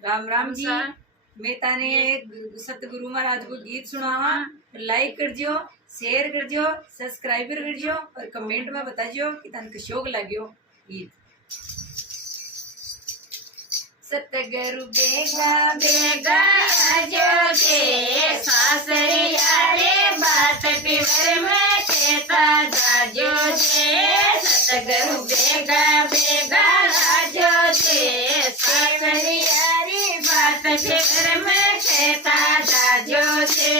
राम राम जी। मैं ताने सतगुरु महाराज को गीत सुनावा। लाइक कर दियो, शेयर कर दियो, सब्सक्राइबर कर दियो और कमेंट में बता दियो कि तन कशोक लाग्यो गीत। सतगुरु बेगा बेगा आजो जे सासरिया रे बात पिवर में खेता जाजो जे। सतगुरु बेगा बेगा आजो जे सासरिया रे बात पिवर में खेता जाजो जे।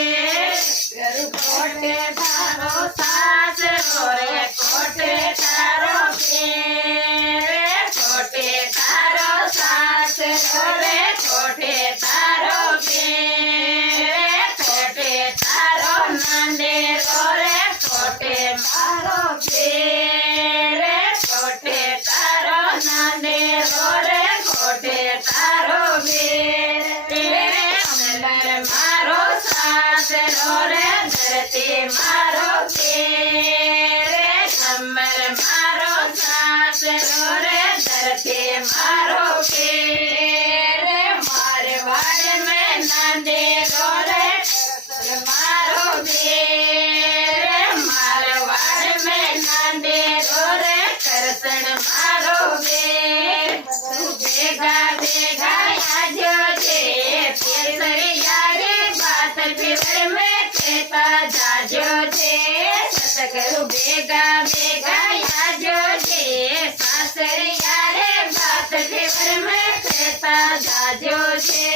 गुरु कोटे थारो सास रे कोटे थारो पेरे कोटे थारो सास रे कोटे तारो पेरे कोटे तारो नांदे रे कोटे मारो पेरे कोटे तारो नांदे रे कोटे तारो पेरे। अंबर मारो सास रे धरती मारो पेरे अंबर मारो सास रे धरती मारो पेरे। मारवाड़ में नांदे रे मारो पेरे मारवाड़ में नांदे रे करसन मारो बेगा बेगा आजो जे पेसरिया रे बात पिवर में खेता जाजो जे। सतगुरु बेगा बेगा आजो जे सासरिया रे बात पिवर में खेता जाजो जे।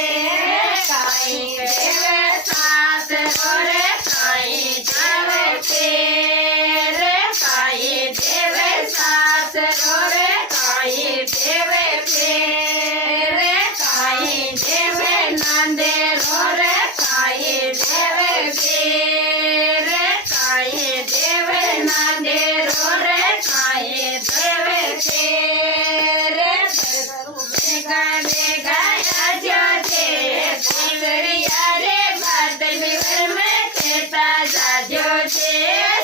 काई देवे सास रे काई देवे पेरे काई देवे सास रे काई देवे पेरे काई देवे नांदे रे काई देवे पेरे काई देवे नांदे रे काई देवे पेरे। बेगा बेगा आजो जे पेसरिया रे बात पिवर में खेता जाजो जे।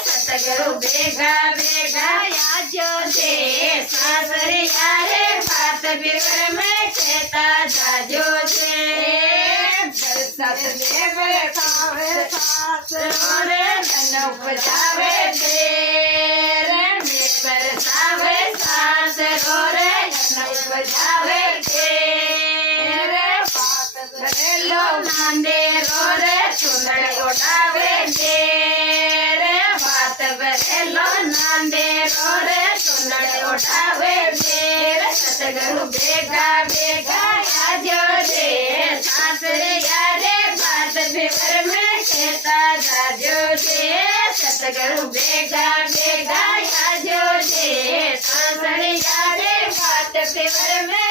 सतगुरु बेगा बेगा आजो जे सासरिया रे बात पिवर में खेता जाजो जे। सत देवे खावे सास रे धन उपजावे तेरे बरसावे सास रे धन उपजावे तेरे। बात करे लो नांदे रे चुनड़ उठावे तेरे बात करे लो नांदे रे चुनड़ उठावे तेरे। सतगुरु बेगा बेगा आजो जे सासरिया रे बात पिवर में खेता जाजो जे। सतगुरु बेगा बेगा आजो जे सासरिया रे बात पिवर में